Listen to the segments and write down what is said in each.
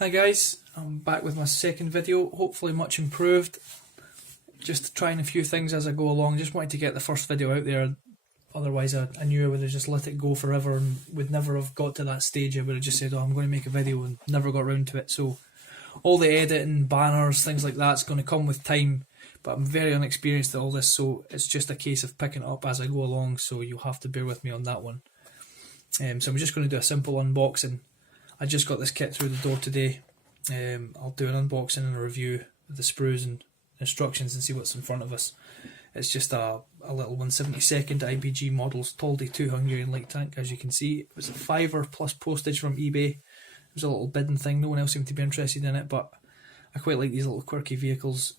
Hi guys, I'm back with my second video, hopefully much improved. Just trying a few things as I go along, just wanted to get the first video out there, otherwise I knew I would have just let it go forever and would never have got to that stage. I would have just said, oh, I'm going to make a video and never got around to it. So all the editing, banners, things like that's going to come with time, but I'm very unexperienced at all this, so it's just a case of picking it up as I go along, so you'll have to bear with me on that one. So I'm just going to do a simple unboxing. I just got this kit through the door today. I'll do an unboxing and a review of the sprues and instructions and see what's in front of us. It's just a little 1/72 IBG models Toldi 2 Hungarian light tank. As you can see, it was a $5 plus postage from eBay. It was a little bidding thing, no one else seemed to be interested in it, but I quite like these little quirky vehicles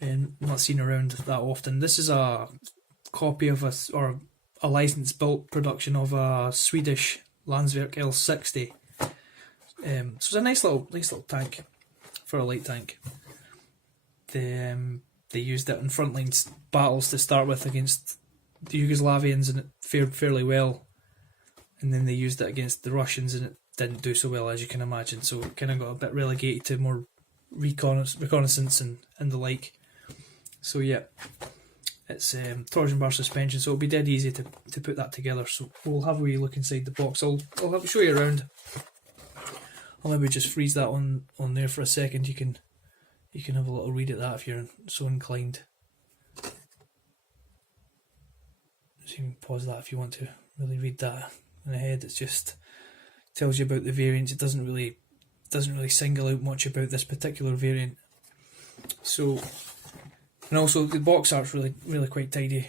and not seen around that often. This is a copy of a license built production of a Swedish Landsverk L60. So it's a nice little tank for a light tank. They used it in frontline battles to start with against the Yugoslavians, and it fared fairly well. And then they used it against the Russians, and it didn't do so well, as you can imagine. So it kind of got a bit relegated to more reconnaissance and the like. So yeah, it's torsion bar suspension, so it'll be dead easy to put that together. So we'll have a wee look inside the box. I'll have to show you around. I'll maybe just freeze that on there for a second. You can have a little read at that if you're so inclined. So you can pause that if you want to really read that in ahead. It just tells you about the variants. It doesn't really single out much about this particular variant. So, and also the box art's really quite tidy.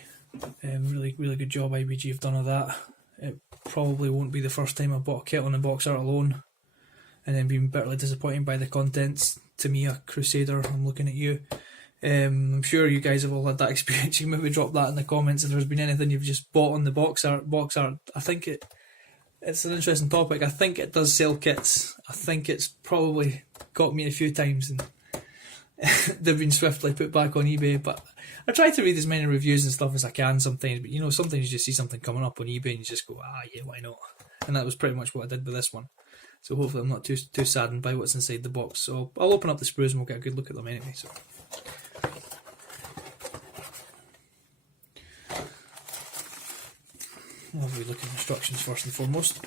Really good job IBG have done of that. It probably won't be the first time I've bought a kit on the box art alone and then been bitterly disappointed by the contents. To me, a crusader. I'm looking at you. I'm sure you guys have all had that experience. You can maybe drop that in the comments if there's been anything you've just bought on the box art. I think it's an interesting topic. I think it does sell kits. I think it's probably got me a few times and they've been swiftly put back on eBay. But I try to read as many reviews and stuff as I can sometimes. But sometimes you just see something coming up on eBay and you just go, yeah, why not? And that was pretty much what I did with this one. So hopefully I'm not too saddened by what's inside the box. So I'll open up the sprues and we'll get a good look at them anyway. So I'll have a look at the instructions first and foremost.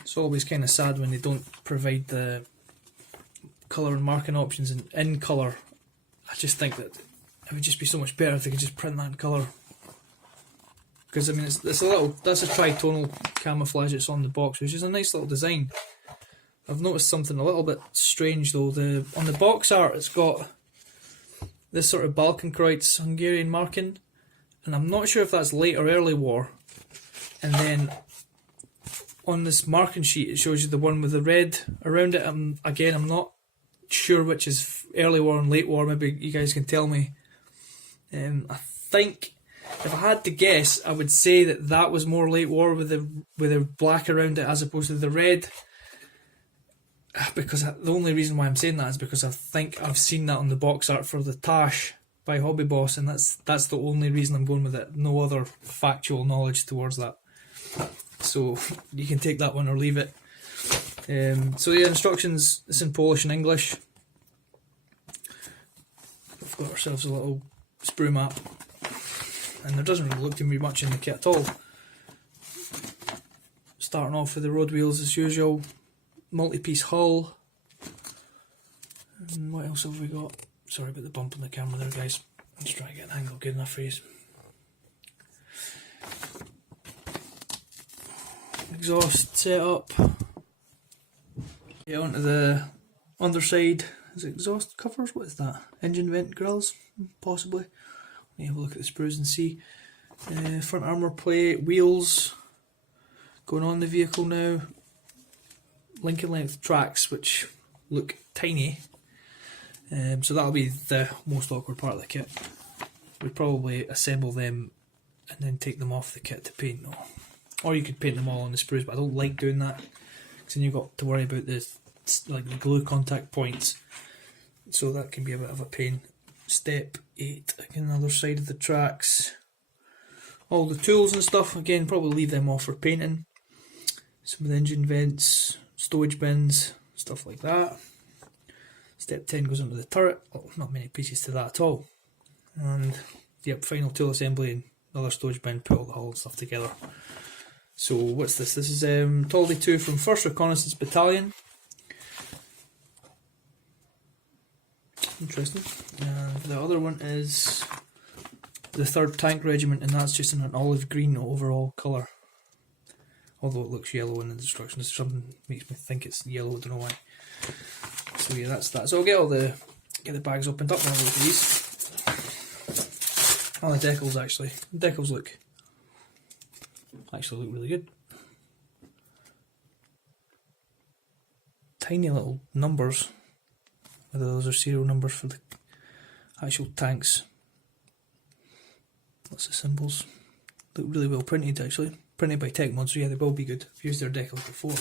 It's always kind of sad when they don't provide the colour and marking options in colour. I just think that it would just be so much better if they could just print that in colour. Because I mean, that's a tritonal camouflage that's on the box, which is a nice little design. I've noticed something a little bit strange though. On the box art, it's got this sort of Balkenkreuz Hungarian marking, and I'm not sure if that's late or early war. And then on this marking sheet, it shows you the one with the red around it. I'm not sure which is early war and late war. Maybe you guys can tell me. I think, if I had to guess, I would say that was more late war with the black around it as opposed to the red. Because the only reason why I'm saying that is because I think I've seen that on the box art for the Tash by Hobby Boss, and that's the only reason I'm going with it. No other factual knowledge towards that. So you can take that one or leave it. So the instructions, it's in Polish and English. We've got ourselves a little sprue map. And there doesn't really look to be much in the kit at all. Starting off with the road wheels as usual, multi-piece hull. And what else have we got? Sorry about the bump on the camera there, guys. Let's try to get an angle good enough for you. Exhaust setup. Get onto the underside. Is it exhaust covers? What is that? Engine vent grills? Possibly. Let me have a look at the sprues and see. Front armour plate, wheels going on the vehicle now. Lincoln length tracks, which look tiny. So that'll be the most awkward part of the kit. We'd probably assemble them and then take them off the kit to paint. Or you could paint them all on the sprues, but I don't like doing that because then you've got to worry about the glue contact points. So that can be a bit of a pain. Step 8, again, another side of the tracks. All the tools and stuff, again, probably leave them off for painting. Some of the engine vents, stowage bins, stuff like that. Step 10 goes onto the turret. Oh, not many pieces to that at all. And yep, final tool assembly and another stowage bin, put all the hull and stuff together. So what's this? This is Toldi 2 from 1st Reconnaissance Battalion. Interesting. And the other one is the 3rd Tank Regiment, and that's just in an olive green overall colour. Although it looks yellow in the instructions, something makes me think it's yellow, I don't know why. So yeah, that's that. So I'll get the bags opened up now with these. Oh, the decals actually. The decals look really good. Tiny little numbers. Whether those are serial numbers for the actual tanks. Lots of symbols. Look really well printed actually. Printed by Tech-Mod, so yeah, they will be good. I've used their decals before.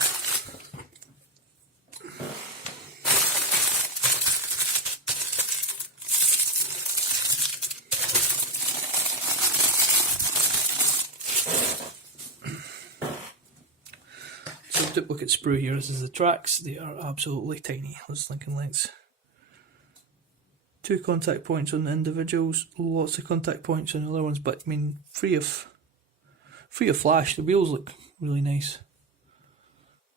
So duplicate sprue here. This is the tracks. They are absolutely tiny. Those Lincoln lengths. 2 contact points on the individuals. Lots of contact points on the other ones, but I mean, free of flash. The wheels look really nice.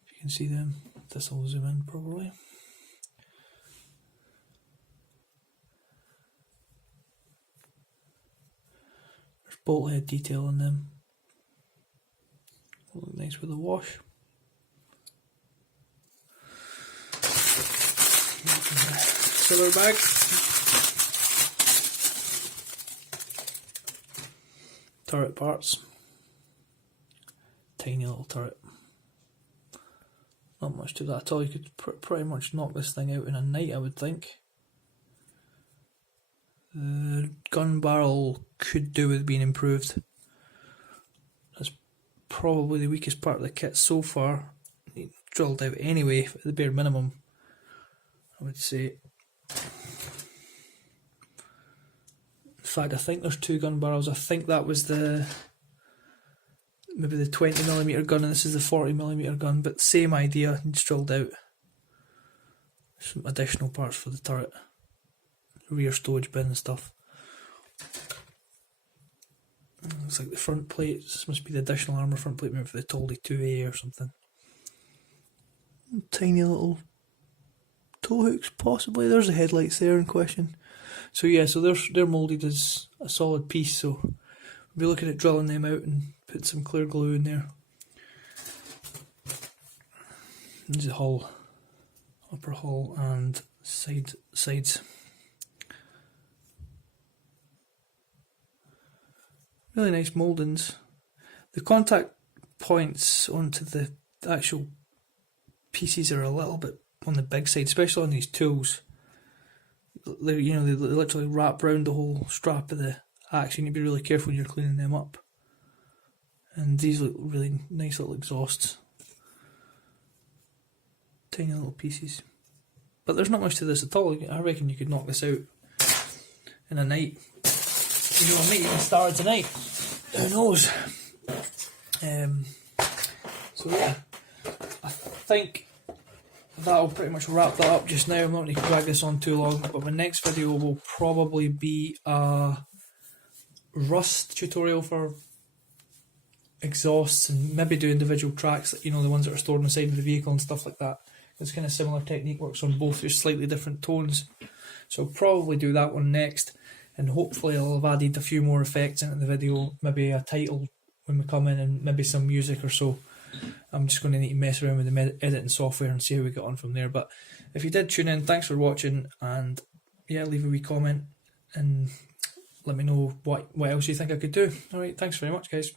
If you can see them, this will zoom in probably. There's bolt head detail on them. They look nice with the wash. Silver bag. Turret parts. Tiny little turret. Not much to that at all. You could pretty much knock this thing out in a night, I would think. The gun barrel could do with being improved. That's probably the weakest part of the kit so far. Drilled out anyway, at the bare minimum, I would say. In fact, I think there's 2 gun barrels. I think that was maybe the 20mm gun and this is the 40mm gun, but same idea, it's drilled out. Some additional parts for the turret, rear stowage bin and stuff. Looks like the front plate, this must be the additional armour front plate, maybe for the Toldi 2A or something. Tiny little tow hooks possibly, there's the headlights there in question. So yeah, so they're moulded as a solid piece, so we'll be looking at drilling them out and put some clear glue in there. There's the hull, upper hull and sides. Really nice mouldings. The contact points onto the actual pieces are a little bit on the big side, especially on these tools. They literally wrap around the whole strap of the axe. You need to be really careful when you're cleaning them up. And these look really nice little exhausts. Tiny little pieces. But there's not much to this at all. I reckon you could knock this out in a night. You know, I might even start it tonight. Who knows? So yeah, I think that'll pretty much wrap that up just now. I'm not going to drag this on too long, but my next video will probably be a rust tutorial for exhausts and maybe do individual tracks, you know, the ones that are stored on the side of the vehicle and stuff like that. It's kind of similar technique, works on both, just slightly different tones. So I'll probably do that one next, and hopefully I'll have added a few more effects into the video, maybe a title when we come in and maybe some music or so. I'm just going to need to mess around with the editing software and see how we get on from there. But if you did tune in, thanks for watching, and yeah, leave a wee comment and let me know what else you think I could do. Alright, thanks very much guys.